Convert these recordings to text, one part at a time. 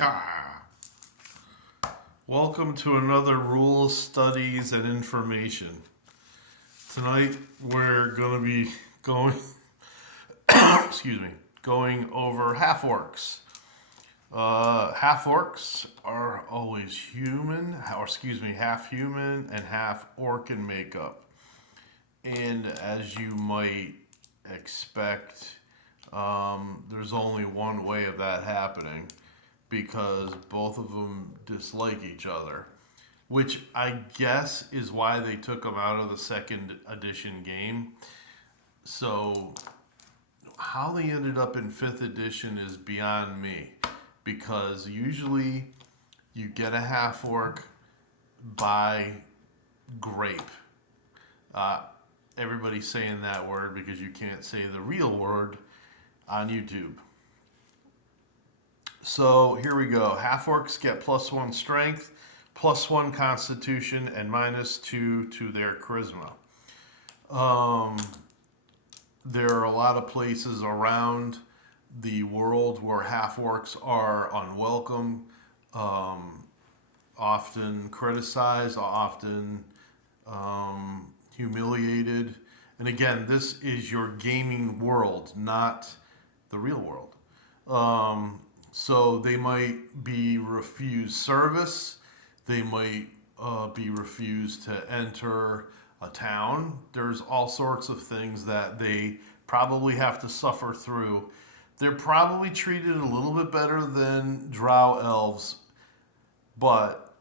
Ah, welcome to another rules, studies, and information. Tonight we're going to be going, excuse me, going over half orcs. Half orcs are always human, or excuse me, half human and half orc in makeup. And as you might expect, there's only one way of that happening because both of them dislike each other, which I guess is why they took them out of the second edition game. So, how they ended up in fifth edition is beyond me because usually you get a half orc by grape. Uh, Everybody's saying that word because you can't say the real word on YouTube. So here we go. Half orcs get +1 strength, +1 constitution, and -2 to their charisma. Um, there are a lot of places around the world where half orcs are unwelcome, um, often criticized, often humiliated. And again, this is your gaming world, not the real world. So they might be refused service. They might be refused to enter a town. There's all sorts of things that they probably have to suffer through. They're probably treated a little bit better than drow elves, but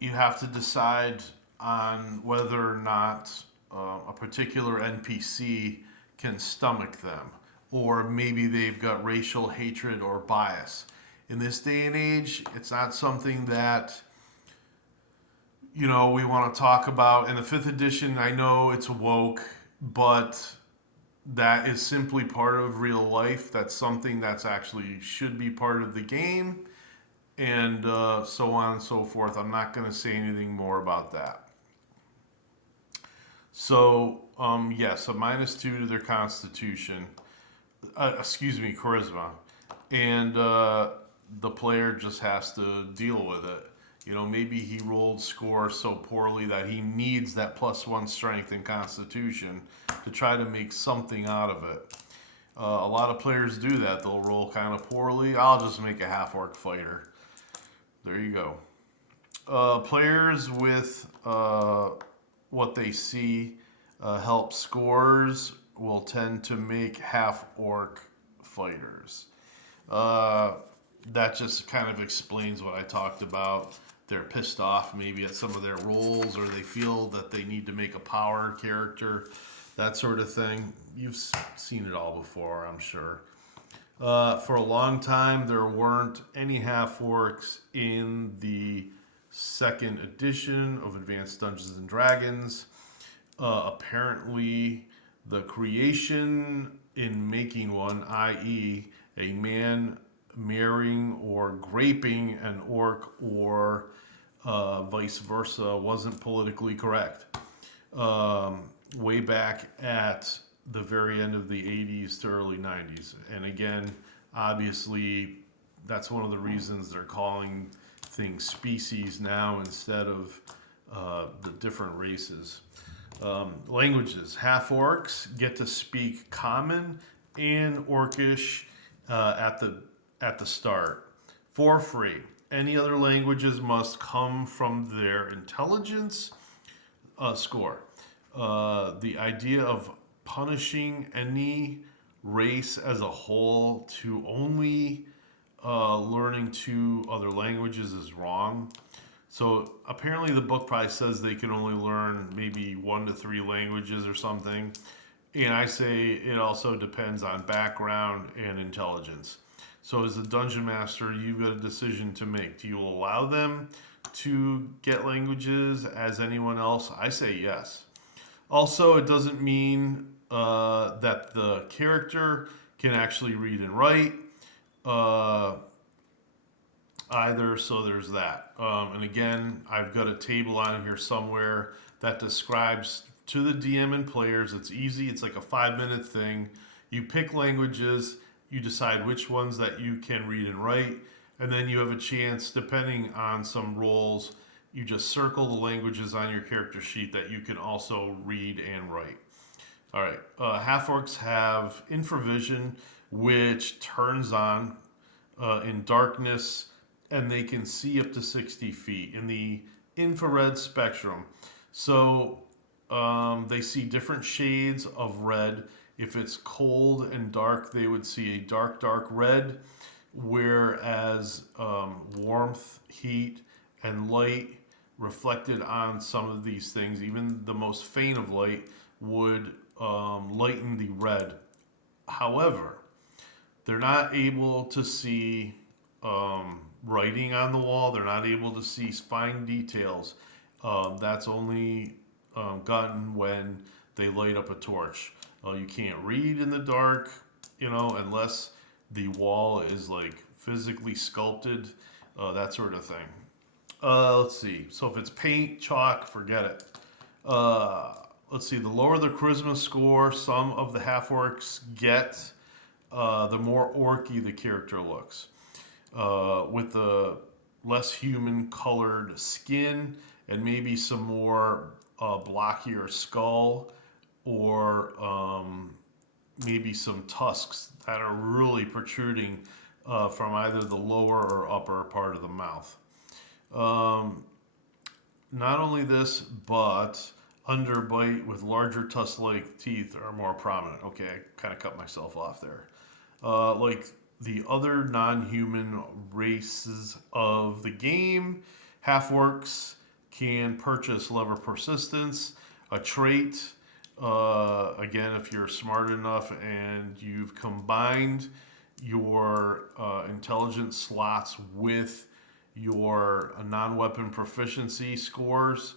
you have to decide on whether or not a particular NPC can stomach them, or maybe they've got racial hatred or bias. In this day and age, it's not something that we want to talk about. In the fifth edition, I know it's woke, but that is simply part of real life. That's something that's actually should be part of the game, and so on and so forth. I'm not going to say anything more about that. So, yes, a -2 to their constitution, excuse me, charisma. And the player just has to deal with it. Maybe he rolled score so poorly that he needs that +1 strength and constitution to try to make something out of it. A lot of players do that. They'll roll kind of poorly. I'll just make a half orc fighter. There you go. Players with what they see help scores will tend to make half orc fighters. That just kind of explains what I talked about. They're pissed off maybe at some of their rolls, or they feel that they need to make a power character, that sort of thing. You've seen it all before, I'm sure. For a long time, there weren't any half orcs in the second edition of Advanced Dungeons and Dragons. Apparently, the creation in making one, i.e., a man marrying or graping an orc or vice versa, wasn't politically correct. Way back at the very end of the 80s to early 90s. And again, obviously, that's one of the reasons they're calling things species now instead of the different races. Languages. Half orcs get to speak common and orcish at the start for free. Any other languages must come from their intelligence score. The idea of punishing any race as a whole to only learning two other languages is wrong. So apparently the book probably says they can only learn maybe 1 to 3 languages or something. And I say it also depends on background and intelligence. So as a dungeon master, you've got a decision to make. Do you allow them to get languages as anyone else? I say yes. Also, it doesn't mean that the character can actually read and write either, so there's that. And again, I've got a table on here somewhere that describes to the DM and players. It's easy. It's like a 5-minute thing. You pick languages. you decide which ones that you can read and write, and then you have a chance, depending on some roles, you just circle the languages on your character sheet that you can also read and write. All right, half orcs have infravision, which turns on in darkness, and they can see up to 60 feet in the infrared spectrum. So they see different shades of red. If it's cold and dark, they would see a dark, dark red, whereas warmth, heat, and light reflected on some of these things, even the most faint of light, would lighten the red. However, they're not able to see writing on the wall. They're not able to see fine details. That's only gotten when they light up a torch. You can't read in the dark, unless the wall is like physically sculpted, that sort of thing. Let's see. So if it's paint, chalk, forget it. Let's see. The lower the charisma score some of the half orcs get, the more orky the character looks. With the less human colored skin and maybe some more blockier skull, or maybe some tusks that are really protruding from either the lower or upper part of the mouth. Not only this, but underbite with larger tusk-like teeth are more prominent. Okay, I kind of cut myself off there. Like the other non-human races of the game, half-orcs can purchase lever persistence, a trait. Again, if you're smart enough and you've combined your intelligence slots with your non-weapon proficiency scores,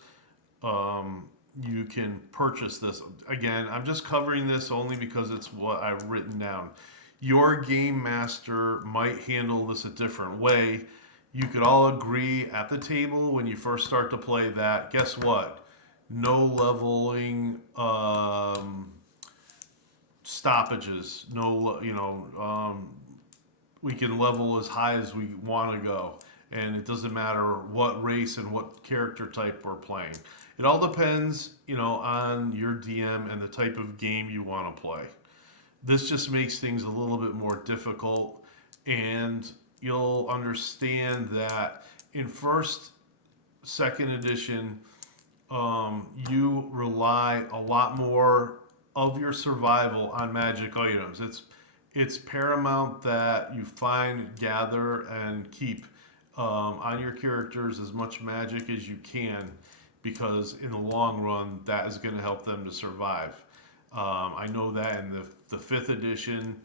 you can purchase this. Again, I'm just covering this only because it's what I've written down. Your game master might handle this a different way. You could all agree at the table when you first start to play that, guess what? No leveling stoppages. No, we can level as high as we want to go. And it doesn't matter what race and what character type we're playing. It all depends, on your DM and the type of game you want to play. This just makes things a little bit more difficult, and you'll understand that in first, second edition, you rely a lot more of your survival on magic items. It's paramount that you find, gather, and keep on your characters as much magic as you can, because in the long run, that is going to help them to survive. I know that in the fifth edition,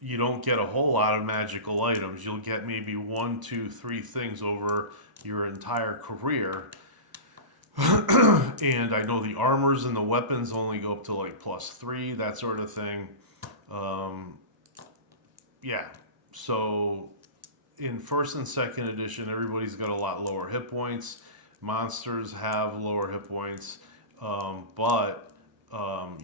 you don't get a whole lot of magical items. You'll get maybe 1, 2, 3 things over your entire career. And I know the armors and the weapons only go up to like +3, that sort of thing. Yeah, so in first and second edition, everybody's got a lot lower hit points. Monsters have lower hit points, but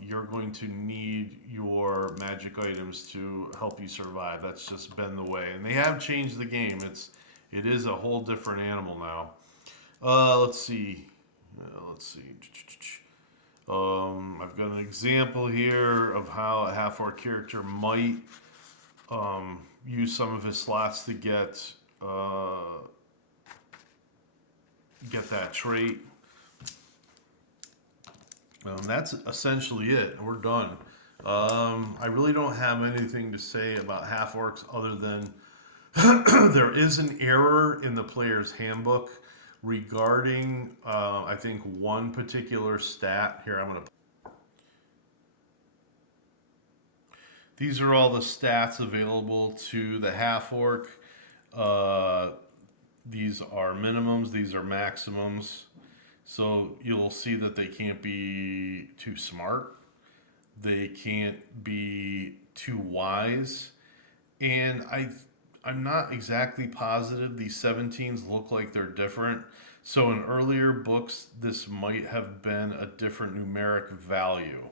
you're going to need your magic items to help you survive. That's just been the way, and they have changed the game. It is a whole different animal now. Let's see. I've got an example here of how a half orc character might use some of his slots to get that trait. That's essentially it. We're done. I really don't have anything to say about half orcs other than there is an error in the player's handbook regarding, I think, one particular stat. Here, I'm going to. These are all the stats available to the half orc. These are minimums, these are maximums. So you'll see that they can't be too smart. They can't be too wise. And I'm not exactly positive. These 17s look like they're different. So in earlier books, this might have been a different numeric value.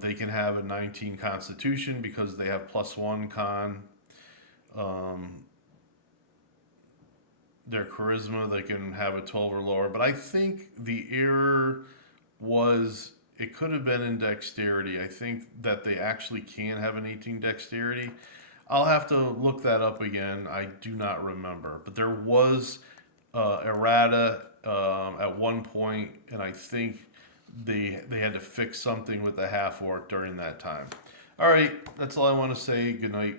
They can have a 19 Constitution because they have +1 con. Um, their charisma, they can have a 12 or lower. But I think the error was it could have been in dexterity. I think that they actually can have an 18 dexterity. I'll have to look that up again. I do not remember. But there was errata at one point, and I think they had to fix something with the half orc during that time. All right, that's all I want to say. Good night.